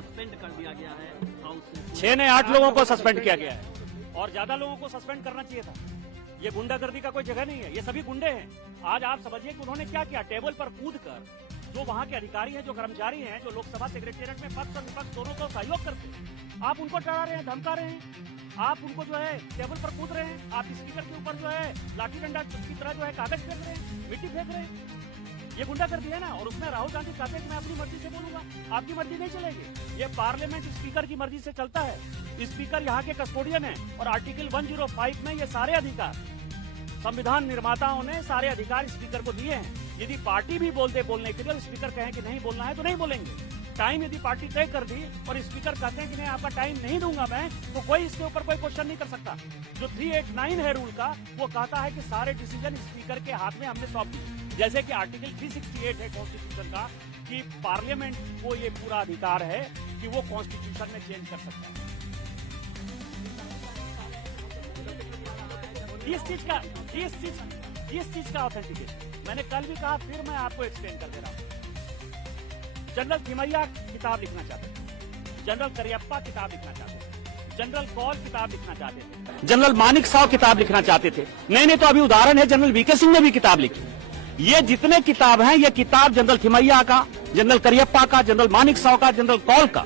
Suspend कर दिया गया है हाउस से। 6 ने 8 लोगों को सस्पेंड किया गया है और ज्यादा लोगों को सस्पेंड करना चाहिए था। ये गुंडागर्दी का कोई जगह नहीं है, ये सभी गुंडे हैं। आज आप समझिए कि उन्होंने क्या किया, टेबल पर कूद कर जो वहाँ के अधिकारी हैं, जो कर्मचारी हैं, जो लोकसभा सेक्रेटेरिएट में पक्ष और विपक्ष दोनों को सहयोग करते हैं, आप उनको डरा रहे हैं, धमका रहे हैं, आप उनको जो है टेबल पर कूद रहे हैं, आप स्पीकर के ऊपर जो है लाठी डंडा की तरह जो है कागज फेंक रहे हैं, मिट्टी फेंक रहे हैं। ये गुंडागर्दी है ना। और उसमें राहुल गांधी कहते हैं कि मैं अपनी मर्जी से बोलूंगा, आपकी मर्जी नहीं चलेगी। ये पार्लियामेंट स्पीकर की मर्जी से चलता है। स्पीकर यहाँ के कस्टोडियन है और आर्टिकल 105 में ये सारे अधिकार संविधान निर्माताओं ने सारे अधिकार स्पीकर को दिए हैं। यदि पार्टी भी बोलने के लिए स्पीकर कहें कि नहीं बोलना है तो नहीं बोलेंगे। टाइम यदि पार्टी तय कर दी और स्पीकर कहते हैं कि नहीं आपका टाइम नहीं दूंगा मैं, तो कोई इसके ऊपर कोई क्वेश्चन नहीं कर सकता। जो 389 है रूल का, वो कहता है कि सारे डिसीजन स्पीकर के हाथ में हमने सौंप दिए। जैसे कि आर्टिकल 368 है कॉन्स्टिट्यूशन का कि पार्लियामेंट को ये पूरा अधिकार है कि वो कॉन्स्टिट्यूशन में चेंज कर सकता है। इस चीज का ऑथेंटिकेशन मैंने कल भी कहा, फिर मैं आपको एक्सप्लेन कर दे रहा हूँ। जनरल थिमैया किताब लिखना चाहते थे, जनरल करियप्पा किताब लिखना चाहते थे, जनरल कौल किताब लिखना चाहते थे, जनरल मानिक साव किताब लिखना चाहते थे। नहीं तो अभी उदाहरण है, जनरल वीके सिंह ने भी किताब लिखी। ये जितने किताब हैं, ये किताब जनरल थिमैया का, जनरल करियप्पा का, जनरल मानिक साव का, जनरल कौल का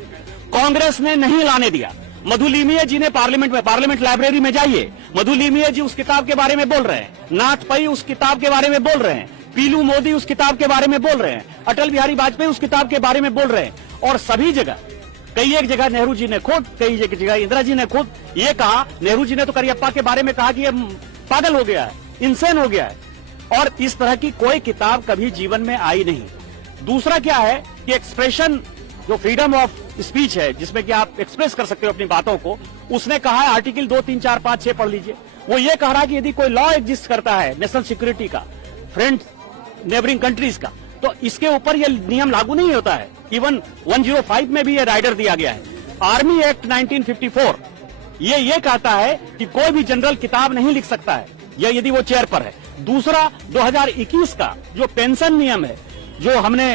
कांग्रेस ने नहीं लाने दिया। मधुलिमिये जी ने पार्लियामेंट लाइब्रेरी में जाइए, मधुलिमिये जी उस किताब के बारे में बोल रहे हैं, नाथ पई उस किताब के बारे में बोल रहे हैं, पीलू मोदी उस किताब के बारे में बोल रहे हैं, अटल बिहारी वाजपेयी उस किताब के बारे में बोल रहे हैं। और सभी जगह, कई एक जगह नेहरू जी ने खुद, कई एक जगह इंदिरा जी ने खुद ये कहा, नेहरू जी ने तो करियप्पा के बारे में कहा कि ये पागल हो गया है, इंसान हो गया है। और इस तरह की कोई किताब कभी जीवन में आई नहीं। दूसरा क्या है कि एक्सप्रेशन, जो फ्रीडम ऑफ स्पीच है, जिसमें कि आप एक्सप्रेस कर सकते हो अपनी बातों को, उसने कहा है आर्टिकल 2, 3, 4, 5, 6 पढ़ लीजिए। वो ये कह रहा है कि यदि कोई लॉ एग्जिस्ट करता है नेशनल सिक्योरिटी का, फ्रेंड नेबरिंग कंट्रीज का, तो इसके ऊपर ये नियम लागू नहीं होता है। इवन 105 में भी ये राइडर दिया गया है। आर्मी एक्ट 1954 ये कहता है कि कोई भी जनरल किताब नहीं लिख सकता है, या यदि वो चेयर पर है। दूसरा 2021 का जो पेंशन नियम है, जो हमने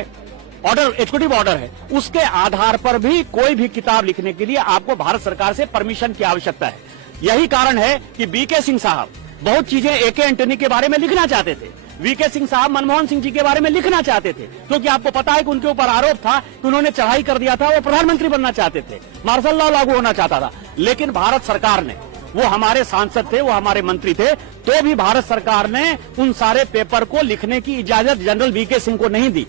ऑर्डर, एग्जीक्यूटिव ऑर्डर है, उसके आधार पर भी कोई भी किताब लिखने के लिए आपको भारत सरकार से परमिशन की आवश्यकता है। यही कारण है कि वीके सिंह साहब बहुत चीजें एके एंटनी के बारे में लिखना चाहते थे। वीके सिंह साहब मनमोहन सिंह जी के बारे में लिखना चाहते थे, क्योंकि आपको पता है कि उनके ऊपर आरोप था कि उन्होंने चढ़ाई कर दिया था, वो प्रधानमंत्री बनना चाहते थे, मार्शल लॉ लागू होना चाहता था। लेकिन भारत सरकार ने, वो हमारे सांसद थे, वो हमारे मंत्री थे, तो भी भारत सरकार ने उन सारे पेपर को लिखने की इजाजत जनरल वीके सिंह को नहीं दी।